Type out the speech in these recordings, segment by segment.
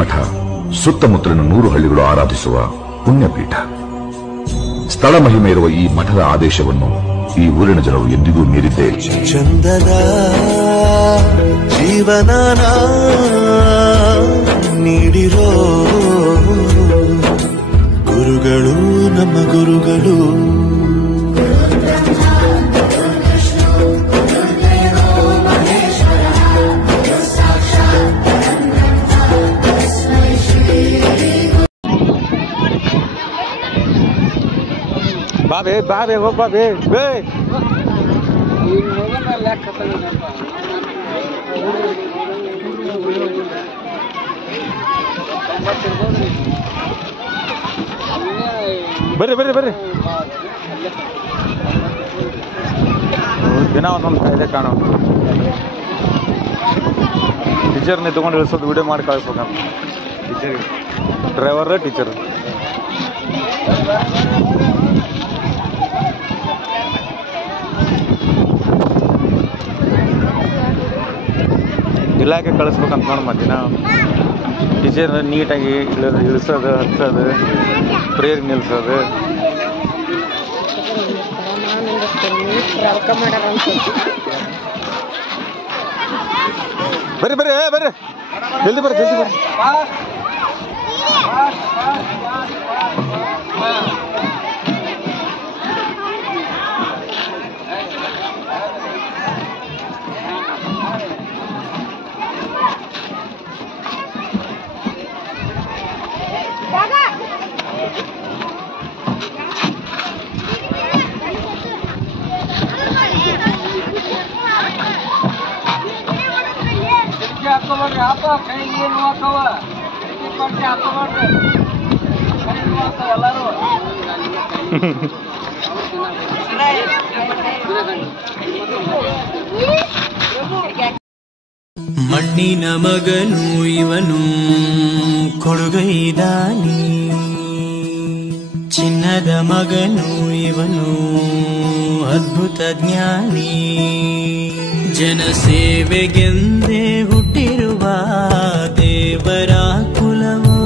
ಮಠ ಸುತ್ತಮುತ್ತಲಿನ 100 ಹಳ್ಳಿಗಳು ಆರಾಧಿಸುವ ಪುಣ್ಯಪೀಠ. ಸ್ಥಳ ಮಹಿಮೆ ಇರುವ ಈ ಮಠದ ಆದೇಶವನ್ನು ಈ ಊರಿನ ಜನರು ಎಂದಿಗೂ ಮೀರಿದ್ದೇ ಇಲ್ಲ. ಚಂದದ ಜೀವನನ ನೀಡಿರೋ ಗುರುಗಳು ನಮ್ಮ ಗುರುಗಳು. ಬಾಬೆ ಬಾಬೆ ಹೋಗ್ ಬಾಬೆ ಬೇ ಬರ್ರಿ ಬರ್ರಿ ಬರ್ರಿ. ದಿನ ಒಂದೊಂದು ಕಾಯ್ದೆ ಕಾಣೋ ಟೀಚರ್ನೇ ತೊಗೊಂಡು ಇಳಿಸೋದು ವಿಡಿಯೋ ಮಾಡಿ ಕಳಿಸ್ಬೇಕಂತ. ಟೀಚರ್ ಡ್ರೈವರ್ ಟೀಚರ್ ಇಲಾಖೆ ಕಳಿಸ್ಬೇಕಂತ ನೋಡಿ ಮತ್ತಿನ ಟೀಚರ್ ನೀಟಾಗಿ ಇಳಿಸೋದು ಹಚ್ಚೋದು ಪ್ರೇಯರ್ ನಿಲ್ಸೋದು. ಬರ್ರಿ ಬರ್ರಿ ಬರ್ರಿ ಜಲ್ದಿ ಬರ್ರಿ ಜಲ್ದಿ ಬರ್ರಿ. ಮಣ್ಣಿನ ಮಗನು ಇವನು ಕೊಡುಗೈದಾನಿ, ಚಿನ್ನದ ಮಗನು ಇವನು ಅದ್ಭುತ ಜ್ಞಾನಿ. ಜನಸೇವೆಗೆಂದೇ ಹುಟ್ಟಿರುವ ದೇವರ ಕುಲವು,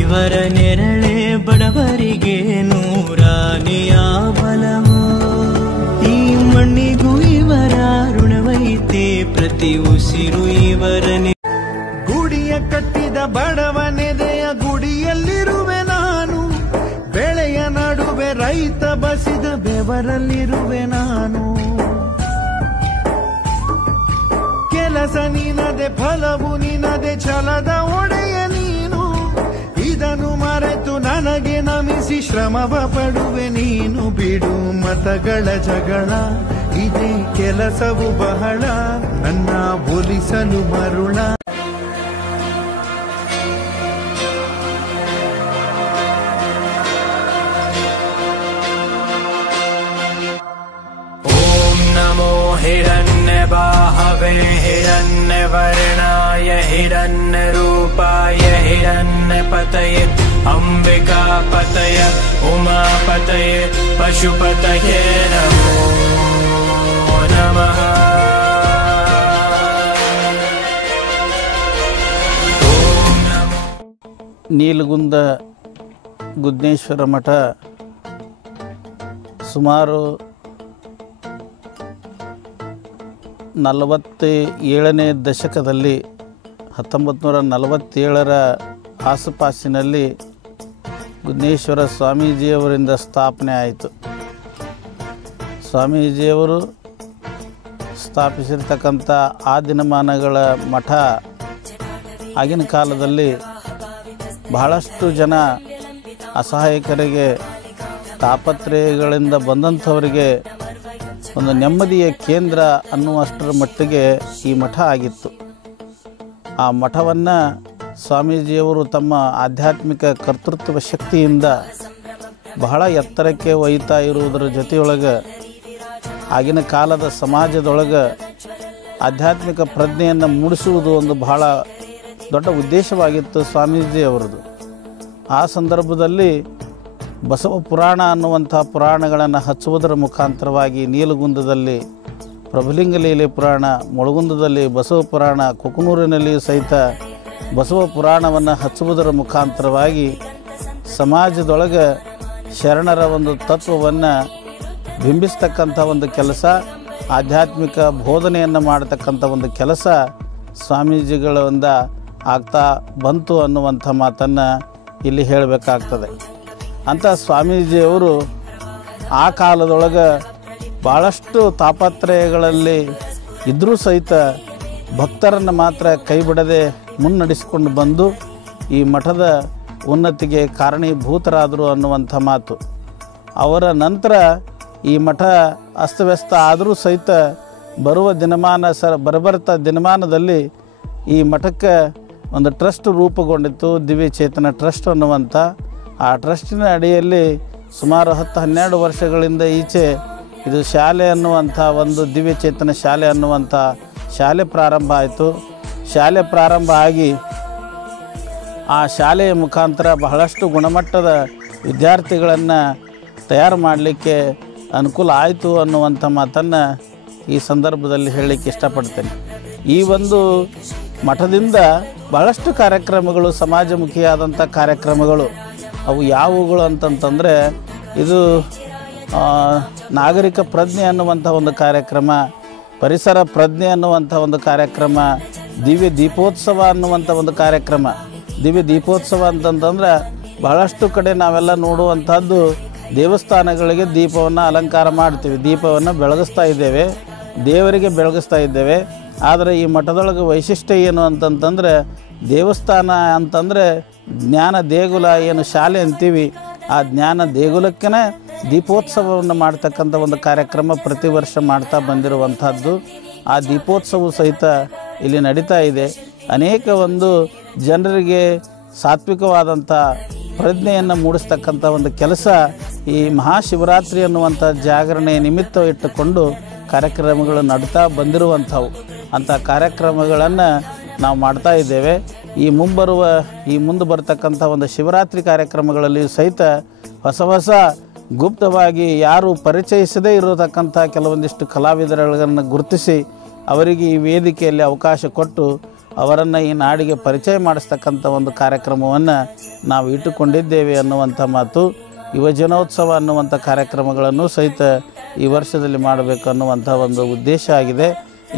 ಇವರ ನೆರಳೆ ಬಡವರಿಗೆ ನೂರಾನೆಯ ಬಲವು. ಈ ಮಣ್ಣಿಗೂ ಇವರ ಋಣವೈತೆ ಪ್ರತಿ ಉಸಿರು ಇವರನೆ. ಗುಡಿಯ ಕಟ್ಟಿದ ಬಡವನೆದೆಯ ಗುಡಿಯಲ್ಲಿರುವೆ ನಾನು, ಬೆಳೆಯ ನಡುವೆ ರೈತ ಬಸಿದ ಬೆವರಲ್ಲಿರುವೆ ನಾನು. ಕೆಲಸ ನಿನದೆ ಫಲವು ನಿನದೆ ಛಲದ ಒಡೆಯ ನೀನು, ಇದನ್ನು ಮರೆತು ನನಗೆ ನಮಿಸಿ ಶ್ರಮವ ಪಡುವೆ ನೀನು. ಬಿಡು ಮತಗಳ ಜಗಳ, ಇದೇ ಕೆಲಸವು ಬಹಳ ನನ್ನ ಒಲಿಸಲು ಮರುಳ. ಓಂ ನಮೋ ಹಿರಣ್ಯ ಬಾಹವೇ ಹಿರಣ್ಯ ವರ್ಣಾಯ ಹಿರಣ್ಯ ರೂಪಾಯ ಹಿರಣ್ಯ ಪತಯೇ ಅಂಬಿಕಾ ಪತಯ ಉಮಾ ಪತಯ ಪಶುಪತಯೇ ನಮೋ ನಮಃ. ನೀಲಗುಂದ ಗುದ್ನೇಶ್ವರ ಮಠ ಸುಮಾರು 47ನೇ ದಶಕದಲ್ಲಿ 1947ರ ಆಸುಪಾಸಿನಲ್ಲಿ ಗುದ್ನೇಶ್ವರ ಸ್ವಾಮೀಜಿಯವರಿಂದ ಸ್ಥಾಪನೆ ಆಯಿತು. ಸ್ವಾಮೀಜಿಯವರು ಸ್ಥಾಪಿಸಿರ್ತಕ್ಕಂಥ ಆ ದಿನಮಾನಗಳ ಮಠ ಆಗಿನ ಕಾಲದಲ್ಲಿ ಬಹಳಷ್ಟು ಜನ ಅಸಹಾಯಕರಿಗೆ, ತಾಪತ್ರಯಗಳಿಂದ ಬಂದಂಥವರಿಗೆ ಒಂದು ನೆಮ್ಮದಿಯ ಕೇಂದ್ರ ಅನ್ನುವಷ್ಟರ ಮಟ್ಟಿಗೆ ಈ ಮಠ ಆಗಿತ್ತು. ಆ ಮಠವನ್ನು ಸ್ವಾಮೀಜಿಯವರು ತಮ್ಮ ಆಧ್ಯಾತ್ಮಿಕ ಕರ್ತೃತ್ವ ಶಕ್ತಿಯಿಂದ ಬಹಳ ಎತ್ತರಕ್ಕೆ ಒಯ್ತಾ ಇರುವುದರ ಜೊತೆಯೊಳಗೆ ಆಗಿನ ಕಾಲದ ಸಮಾಜದೊಳಗೆ ಆಧ್ಯಾತ್ಮಿಕ ಪ್ರಜ್ಞೆಯನ್ನು ಮೂಡಿಸುವುದು ಒಂದು ಬಹಳ ದೊಡ್ಡ ಉದ್ದೇಶವಾಗಿತ್ತು ಸ್ವಾಮೀಜಿಯವರದು. ಆ ಸಂದರ್ಭದಲ್ಲಿ ಬಸವ ಪುರಾಣ ಅನ್ನುವಂಥ ಪುರಾಣಗಳನ್ನು ಹಚ್ಚುವುದರ ಮುಖಾಂತರವಾಗಿ ನೀಲಗುಂದದಲ್ಲಿ ಪ್ರಭುಲಿಂಗ ಲೀಲೆ ಪುರಾಣ, ಮೊಳಗುಂದದಲ್ಲಿ ಬಸವ ಪುರಾಣ, ಕುಕನೂರಿನಲ್ಲಿ ಸಹಿತ ಬಸವ ಪುರಾಣವನ್ನು ಹಚ್ಚುವುದರ ಮುಖಾಂತರವಾಗಿ ಸಮಾಜದೊಳಗೆ ಶರಣರ ಒಂದು ತತ್ವವನ್ನು ಬಿಂಬಿಸ್ತಕ್ಕಂಥ ಒಂದು ಕೆಲಸ, ಆಧ್ಯಾತ್ಮಿಕ ಬೋಧನೆಯನ್ನು ಮಾಡತಕ್ಕಂಥ ಒಂದು ಕೆಲಸ ಸ್ವಾಮೀಜಿಗಳಿಂದ ಆಗ್ತಾ ಬಂತು ಅನ್ನುವಂಥ ಮಾತನ್ನು ಇಲ್ಲಿ ಹೇಳಬೇಕಾಗ್ತದೆ. ಅಂಥ ಸ್ವಾಮೀಜಿಯವರು ಆ ಕಾಲದೊಳಗೆ ಭಾಳಷ್ಟು ತಾಪತ್ರಯಗಳಲ್ಲಿ ಇದ್ದರೂ ಸಹಿತ ಭಕ್ತರನ್ನು ಮಾತ್ರ ಕೈ ಬಿಡದೆ ಮುನ್ನಡೆಸಿಕೊಂಡು ಬಂದು ಈ ಮಠದ ಉನ್ನತಿಗೆ ಕಾರಣೀಭೂತರಾದರು ಅನ್ನುವಂಥ ಮಾತು. ಅವರ ನಂತರ ಈ ಮಠ ಅಸ್ತವ್ಯಸ್ತ ಆದರೂ ಸಹಿತ ಬರಬರ್ತಾ ದಿನಮಾನದಲ್ಲಿ ಈ ಮಠಕ್ಕೆ ಒಂದು ಟ್ರಸ್ಟ್ ರೂಪುಗೊಂಡಿತ್ತು, ದಿವ್ಯ ಚೇತನ ಟ್ರಸ್ಟ್ ಅನ್ನುವಂಥ. ಆ ಟ್ರಸ್ಟಿನ ಅಡಿಯಲ್ಲಿ ಸುಮಾರು 10-12 ವರ್ಷಗಳಿಂದ ಈಚೆ ಇದು ಶಾಲೆ ಅನ್ನುವಂಥ ಒಂದು ದಿವ್ಯ ಚೇತನ ಶಾಲೆ ಅನ್ನುವಂಥ ಶಾಲೆ ಪ್ರಾರಂಭ ಆಯಿತು. ಶಾಲೆ ಪ್ರಾರಂಭ ಆಗಿ ಆ ಶಾಲೆಯ ಮುಖಾಂತರ ಬಹಳಷ್ಟು ಗುಣಮಟ್ಟದ ವಿದ್ಯಾರ್ಥಿಗಳನ್ನು ತಯಾರು ಮಾಡಲಿಕ್ಕೆ ಅನುಕೂಲ ಆಯಿತು ಅನ್ನುವಂಥ ಮಾತನ್ನು ಈ ಸಂದರ್ಭದಲ್ಲಿ ಹೇಳಲಿಕ್ಕೆ ಇಷ್ಟಪಡ್ತೇನೆ. ಈ ಒಂದು ಮಠದಿಂದ ಬಹಳಷ್ಟು ಕಾರ್ಯಕ್ರಮಗಳು, ಸಮಾಜಮುಖಿಯಾದಂಥ ಕಾರ್ಯಕ್ರಮಗಳು ಅವು ಯಾವುಗಳು ಅಂತಂತಂದರೆ, ಇದು ನಾಗರಿಕ ಪ್ರಜ್ಞೆ ಅನ್ನುವಂಥ ಒಂದು ಕಾರ್ಯಕ್ರಮ, ಪರಿಸರ ಪ್ರಜ್ಞೆ ಅನ್ನುವಂಥ ಒಂದು ಕಾರ್ಯಕ್ರಮ, ದಿವ್ಯ ದೀಪೋತ್ಸವ ಅನ್ನುವಂಥ ಒಂದು ಕಾರ್ಯಕ್ರಮ. ದಿವ್ಯ ದೀಪೋತ್ಸವ ಅಂತಂತಂದ್ರೆ ಬಹಳಷ್ಟು ಕಡೆ ನಾವೆಲ್ಲ ನೋಡುವಂಥದ್ದು ದೇವಸ್ಥಾನಗಳಿಗೆ ದೀಪವನ್ನು ಅಲಂಕಾರ ಮಾಡ್ತೀವಿ, ದೀಪವನ್ನು ಬೆಳಗಿಸ್ತಾ ಇದ್ದೇವೆ, ದೇವರಿಗೆ ಬೆಳಗಿಸ್ತಾ ಇದ್ದೇವೆ. ಆದರೆ ಈ ಮಠದೊಳಗೆ ವೈಶಿಷ್ಟ್ಯ ಏನು ಅಂತಂತಂದರೆ, ದೇವಸ್ಥಾನ ಅಂತಂದರೆ ಜ್ಞಾನ ದೇಗುಲ ಏನು ಶಾಲೆ ಅಂತೀವಿ, ಆ ಜ್ಞಾನ ದೇಗುಲಕ್ಕೇ ದೀಪೋತ್ಸವವನ್ನು ಮಾಡ್ತಕ್ಕಂಥ ಒಂದು ಕಾರ್ಯಕ್ರಮ ಪ್ರತಿ ವರ್ಷ ಮಾಡ್ತಾ ಬಂದಿರುವಂಥದ್ದು. ಆ ದೀಪೋತ್ಸವ ಸಹಿತ ಇಲ್ಲಿ ನಡೀತಾ ಇದೆ. ಅನೇಕ ಒಂದು ಜನರಿಗೆ ಸಾತ್ವಿಕವಾದಂಥ ಪ್ರಜ್ಞೆಯನ್ನು ಮೂಡಿಸ್ತಕ್ಕಂಥ ಒಂದು ಕೆಲಸ ಈ ಮಹಾಶಿವರಾತ್ರಿ ಅನ್ನುವಂಥ ಜಾಗರಣೆ ನಿಮಿತ್ತ ಇಟ್ಟುಕೊಂಡು ಕಾರ್ಯಕ್ರಮಗಳು ನಡೀತಾ ಬಂದಿರುವಂಥವು. ಅಂಥ ಕಾರ್ಯಕ್ರಮಗಳನ್ನು ನಾವು ಮಾಡ್ತಾ ಇದ್ದೇವೆ. ಮುಂದೆ ಬರ್ತಕ್ಕಂಥ ಒಂದು ಶಿವರಾತ್ರಿ ಕಾರ್ಯಕ್ರಮಗಳಲ್ಲಿ ಸಹಿತ ಹೊಸ ಗುಪ್ತವಾಗಿ ಯಾರು ಪರಿಚಯಿಸದೇ ಇರತಕ್ಕಂಥ ಕೆಲವೊಂದಿಷ್ಟು ಕಲಾವಿದರುಗಳನ್ನು ಗುರುತಿಸಿ ಅವರಿಗೆ ಈ ವೇದಿಕೆಯಲ್ಲಿ ಅವಕಾಶ ಕೊಟ್ಟು ಅವರನ್ನು ಈ ನಾಡಿಗೆ ಪರಿಚಯ ಮಾಡಿಸ್ತಕ್ಕಂಥ ಒಂದು ಕಾರ್ಯಕ್ರಮವನ್ನು ನಾವು ಇಟ್ಟುಕೊಂಡಿದ್ದೇವೆ ಅನ್ನುವಂಥ ಮಾತು. ಯುವಜನೋತ್ಸವ ಅನ್ನುವಂಥ ಕಾರ್ಯಕ್ರಮಗಳನ್ನು ಸಹಿತ ಈ ವರ್ಷದಲ್ಲಿ ಮಾಡಬೇಕು ಅನ್ನುವಂಥ ಒಂದು ಉದ್ದೇಶ ಆಗಿದೆ.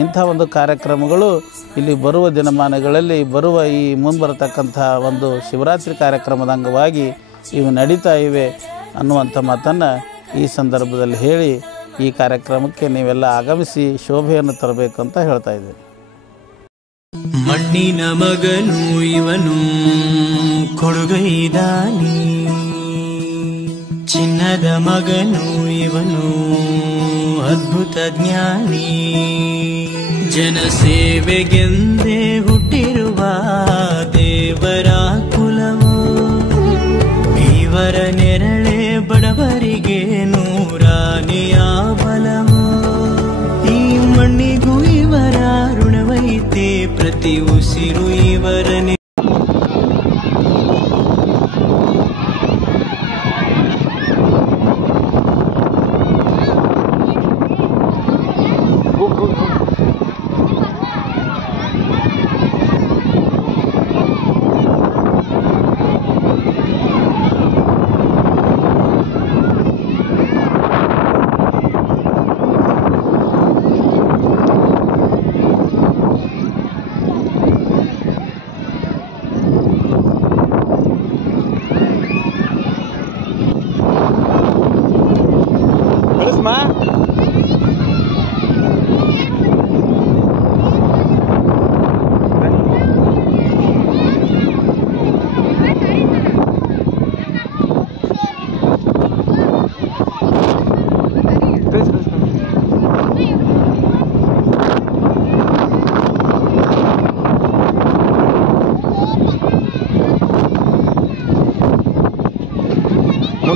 ಇಂಥ ಒಂದು ಕಾರ್ಯಕ್ರಮಗಳು ಇಲ್ಲಿ ಬರುವ ದಿನಮಾನಗಳಲ್ಲಿ ಈ ಮುಂಬರತಕ್ಕಂಥ ಒಂದು ಶಿವರಾತ್ರಿ ಕಾರ್ಯಕ್ರಮದ ಅಂಗವಾಗಿ ಇವು ನಡೀತಾ ಇವೆ ಅನ್ನುವಂಥ ಮಾತನ್ನು ಈ ಸಂದರ್ಭದಲ್ಲಿ ಹೇಳಿ ಈ ಕಾರ್ಯಕ್ರಮಕ್ಕೆ ನೀವೆಲ್ಲ ಆಗಮಿಸಿ ಶೋಭೆಯನ್ನು ತರಬೇಕು ಅಂತ ಹೇಳ್ತಾ ಇದ್ದೇನೆ. ಮಣ್ಣಿನ ಮಗನು ಇವನು ಕೊಡುಗೈದಾನಿ, ಚಿನ್ನದ ಮಗನು ಇವನು ಅದ್ಭುತ ಜ್ಞಾನಿ, ಜನಸೇವೆಗೆಂದೇ ಹುಟ್ಟಿರುವ ದೇವರ ಕುಲವು, ಇವರ ನೆರಳೆ ಬಡವರಿಗೆ ನೂರಾನೆಯ ಬಲವು, ಈ ಮಣ್ಣಿಗೂ ಇವರ ಋಣವೈತೆ ಪ್ರತಿ ಉಸಿರು ಇವರನೆ.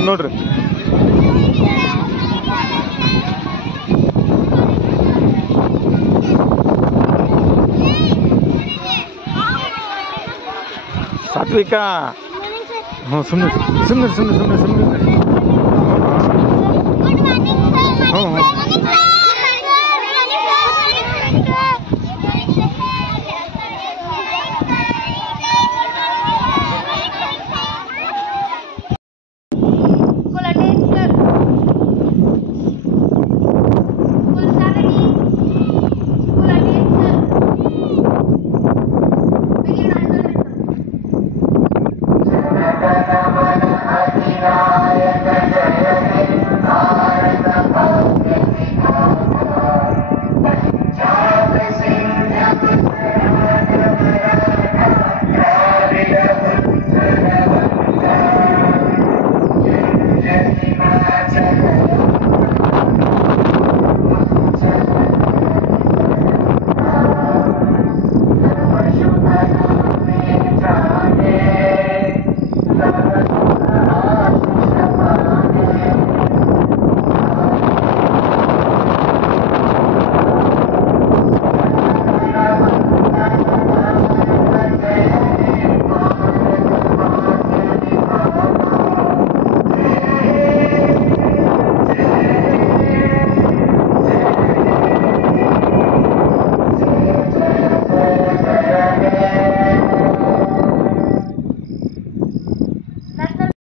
ನೋಡ್ರಿ ಸಾತ್ವಿಕ. ಸುಮ್ಮನೆ